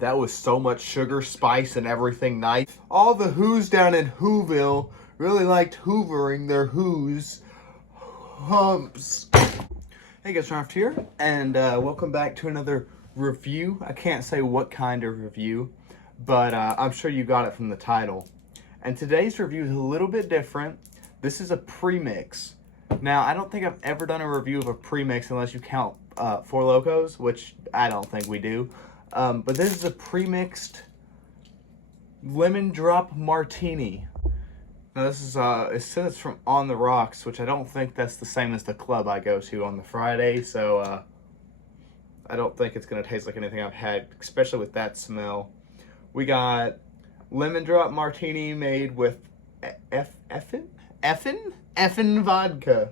That was so much sugar, spice, and everything nice. All the who's down in Whoville really liked hoovering their who's humps. Hey guys, R3vi3w here, and welcome back to another review. I can't say what kind of review, but I'm sure you got it from the title. And today's review is a little bit different. This is a premix. Now, I don't think I've ever done a review of a premix unless you count Four Locos, which I don't think we do. But this is a premixed lemon drop martini. Now this is, it says it's from On the Rocks, which I don't think that's the same as the club I go to on the Friday, so I don't think it's going to taste like anything I've had, especially with that smell. We got lemon drop martini made with effin vodka.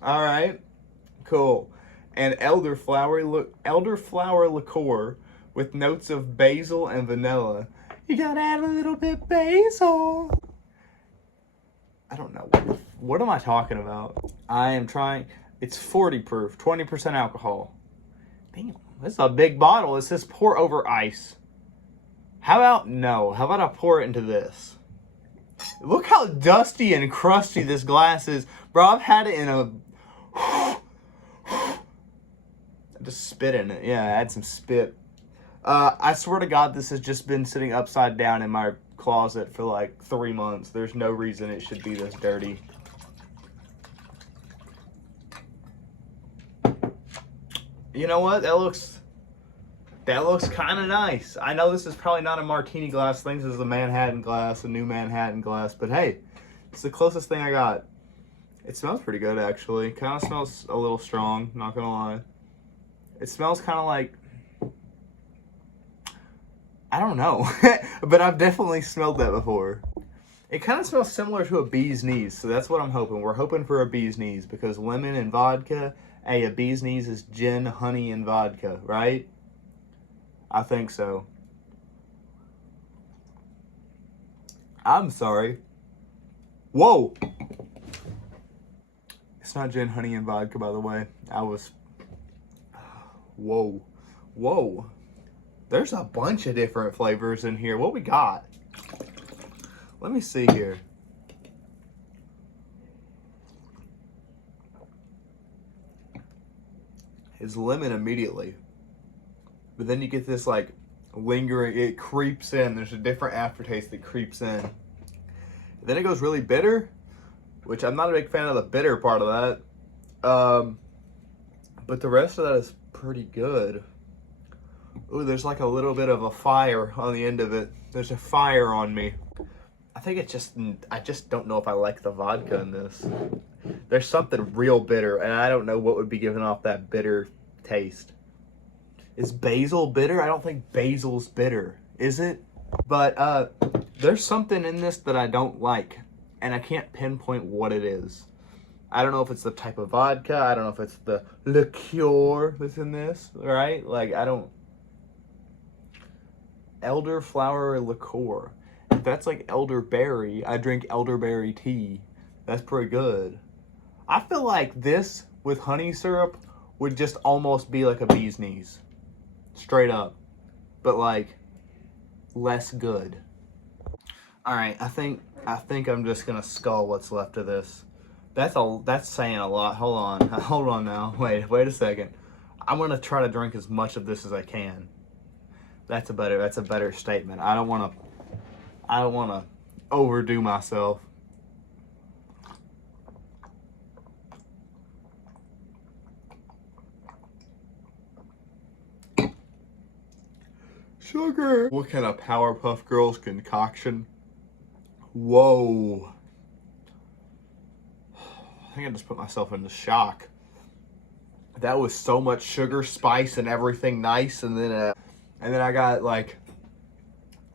All right, cool. And elderflower liqueur with notes of basil and vanilla. You gotta add a little bit basil. I don't know. What am I talking about? I am trying. It's 40 proof, 20% alcohol. Damn, this is a big bottle. It says pour over ice. How about no? How about I pour it into this? Look how dusty and crusty this glass is. Bro, I've had it in a... Just spit in it. Yeah, add some spit. I swear to God, this has just been sitting upside down in my closet for like 3 months. There's no reason it should be this dirty. You know what? That looks kind of nice. I know this is probably not a martini glass thing. This is a Manhattan glass, a new Manhattan glass. But hey, it's the closest thing I got. It smells pretty good, actually. Kind of smells a little strong, not gonna lie. It smells kind of like... I don't know, but I've definitely smelled that before. It kind of smells similar to a bee's knees, so that's what I'm hoping. We're hoping for a bee's knees because lemon and vodka, hey, a bee's knees is gin, honey, and vodka, right? I think so. I'm sorry. Whoa! It's not gin, honey, and vodka, by the way. Whoa. Whoa. There's a bunch of different flavors in here. What we got? Let me see here. It's lemon immediately. But then you get this like lingering, it creeps in. There's a different aftertaste that creeps in. Then it goes really bitter, which I'm not a big fan of the bitter part of that. But the rest of that is pretty good. Ooh, there's like a little bit of a fire on the end of it. There's a fire on me. I think I just don't know if I like the vodka in this. There's something real bitter, and I don't know what would be giving off that bitter taste. Is basil bitter? I don't think basil's bitter, is it? But there's something in this that I don't like, and I can't pinpoint what it is. I don't know if it's the type of vodka. I don't know if it's the liqueur that's in this, right? Like, I don't... Elderflower liqueur. If that's like elderberry, I drink elderberry tea. That's pretty good. I feel like this with honey syrup would just almost be like a bee's knees. Straight up. But like less good. Alright, I think I'm just gonna scull what's left of this. That's saying a lot. Hold on now. Wait a second. I'm gonna try to drink as much of this as I can. That's a better statement. I don't want to overdo myself. Sugar. What kind of Powerpuff Girls concoction? Whoa. I think I just put myself into shock. That was so much sugar, spice, and everything nice, and then I got like,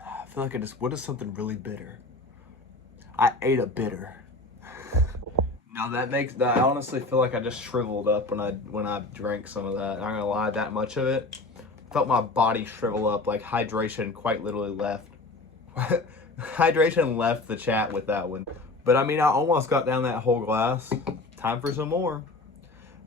I feel like what is something really bitter? I ate a bitter. Now I honestly feel like I just shriveled up when I drank some of that. I'm not gonna lie, that much of it. Felt my body shrivel up, like hydration quite literally left. Hydration left the chat with that one. But I mean, I almost got down that whole glass. Time for some more.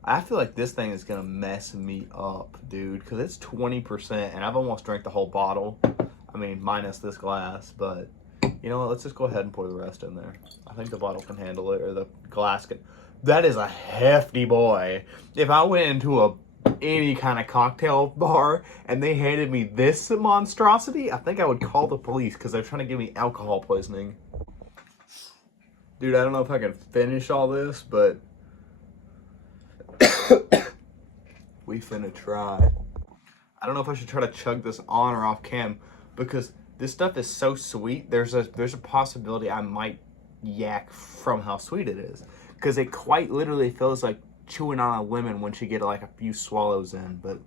I feel like this thing is gonna mess me up, dude, because it's 20%, and I've almost drank the whole bottle. I mean, minus this glass, but you know what? Let's just go ahead and pour the rest in there. I think the bottle can handle it, or the glass can. That is a hefty boy. If I went into any kind of cocktail bar and they handed me this monstrosity, I think I would call the police because they're trying to give me alcohol poisoning. Dude, I don't know if I can finish all this, but we finna try. I don't know if I should try to chug this on or off cam because this stuff is so sweet. There's a possibility I might yak from how sweet it is, because it quite literally feels like chewing on a lemon once you get like a few swallows in. But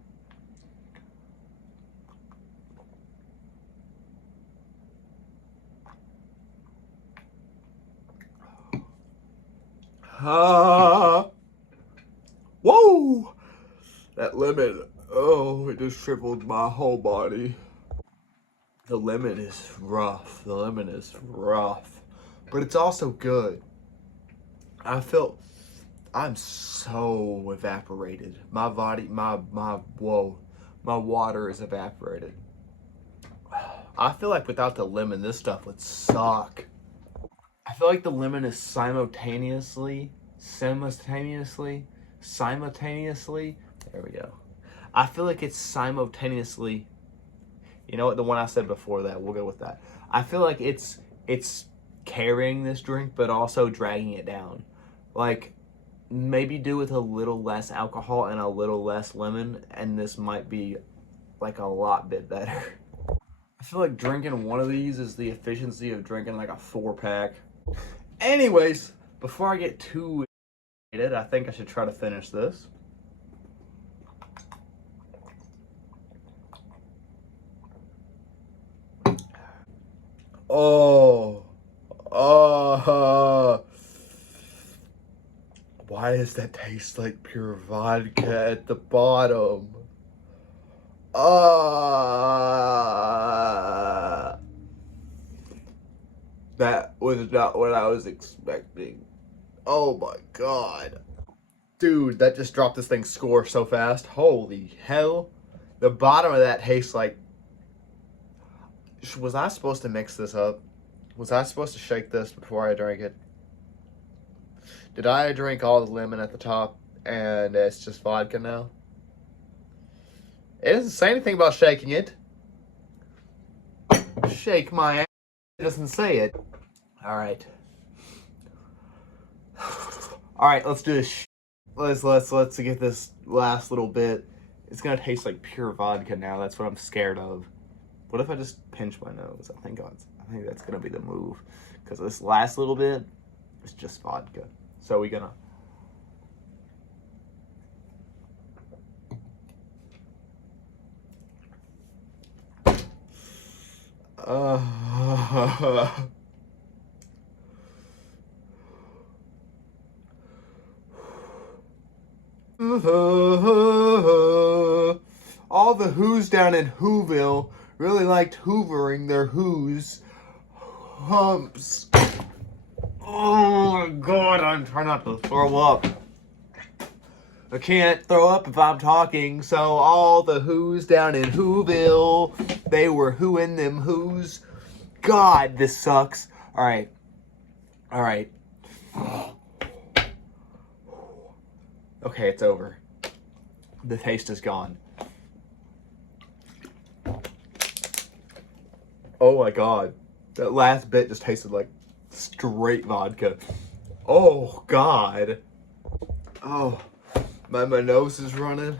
whoa, that lemon, oh, it just tripled my whole body. The lemon is rough. The lemon is rough, but it's also good. I'm so evaporated. My body, whoa, my water is evaporated. I feel like without the lemon, this stuff would suck. I feel like the lemon is simultaneously, there we go. I feel like it's simultaneously, you know what, the one I said before that, we'll go with that. I feel like it's carrying this drink, but also dragging it down. Like, maybe do with a little less alcohol and a little less lemon, and this might be like a lot bit better. I feel like drinking one of these is the efficiency of drinking like a 4-pack. Anyways, before I get too excited, I think I should try to finish this. Oh, why does that taste like pure vodka at the bottom? That was not what I was expecting. Oh my god. Dude, that just dropped this thing's score so fast. Holy hell. The bottom of that tastes like... Was I supposed to mix this up? Was I supposed to shake this before I drank it? Did I drink all the lemon at the top and it's just vodka now? It doesn't say anything about shaking it. Shake my ass. It doesn't say it. Alright. Alright, let's do this. Let's get this last little bit. It's gonna taste like pure vodka now. That's what I'm scared of. What if I just pinch my nose? I think that's gonna be the move, because this last little bit is just vodka. So we're gonna. All the who's down in Whoville really liked hoovering their who's humps. Oh my god, I'm trying not to throw up. I can't throw up if I'm talking, so all the who's down in Whoville, they were whoing them who's. God, this sucks. Alright. Alright. Okay, it's over. The taste is gone. Oh my god. That last bit just tasted like straight vodka. Oh god. Oh, my nose is running.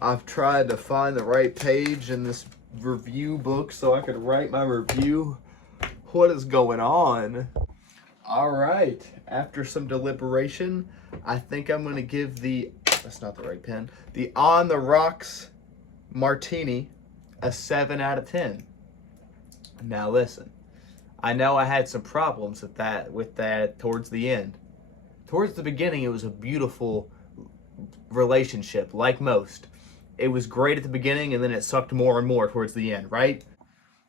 I've tried to find the right page in this review book so I could write my review. What is going on? Alright, after some deliberation, I think I'm going to give that's not the right pen, the On the Rocks Martini a 7 out of 10. Now listen, I know I had some problems with that towards the end. Towards the beginning, it was a beautiful relationship, like most. It was great at the beginning, and then it sucked more and more towards the end, right?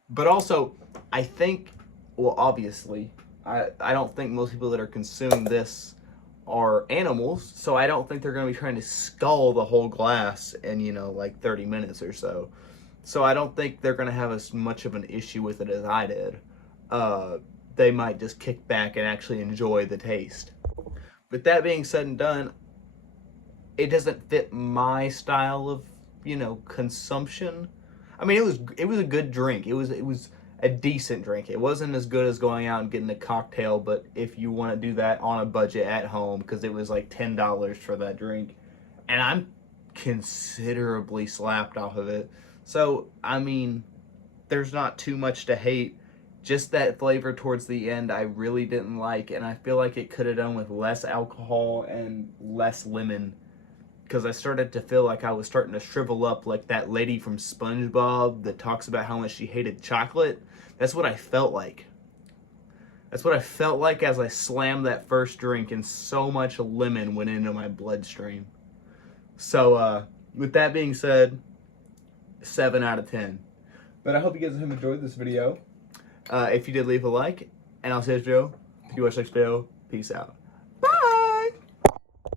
But also, I think, well, obviously, I don't think most people that are consuming this are animals, so I don't think they're going to be trying to scull the whole glass in, you know, like 30 minutes or so. So I don't think they're going to have as much of an issue with it as I did. They might just kick back and actually enjoy the taste. But that being said and done, it doesn't fit my style of, you know, consumption. I mean, it was a good drink. It was a decent drink. It wasn't as good as going out and getting a cocktail, but if you want to do that on a budget at home, because it was like $10 for that drink, and I'm considerably slapped off of it. So, I mean, there's not too much to hate. Just that flavor towards the end I really didn't like, and I feel like it could have done with less alcohol and less lemon, because I started to feel like I was starting to shrivel up like that lady from SpongeBob that talks about how much she hated chocolate. That's what I felt like. That's what I felt like as I slammed that first drink, and so much lemon went into my bloodstream. So, with that being said, 7 out of 10. But I hope you guys have enjoyed this video. If you did, leave a like, and I'll see you next video. If you watch next video, peace out.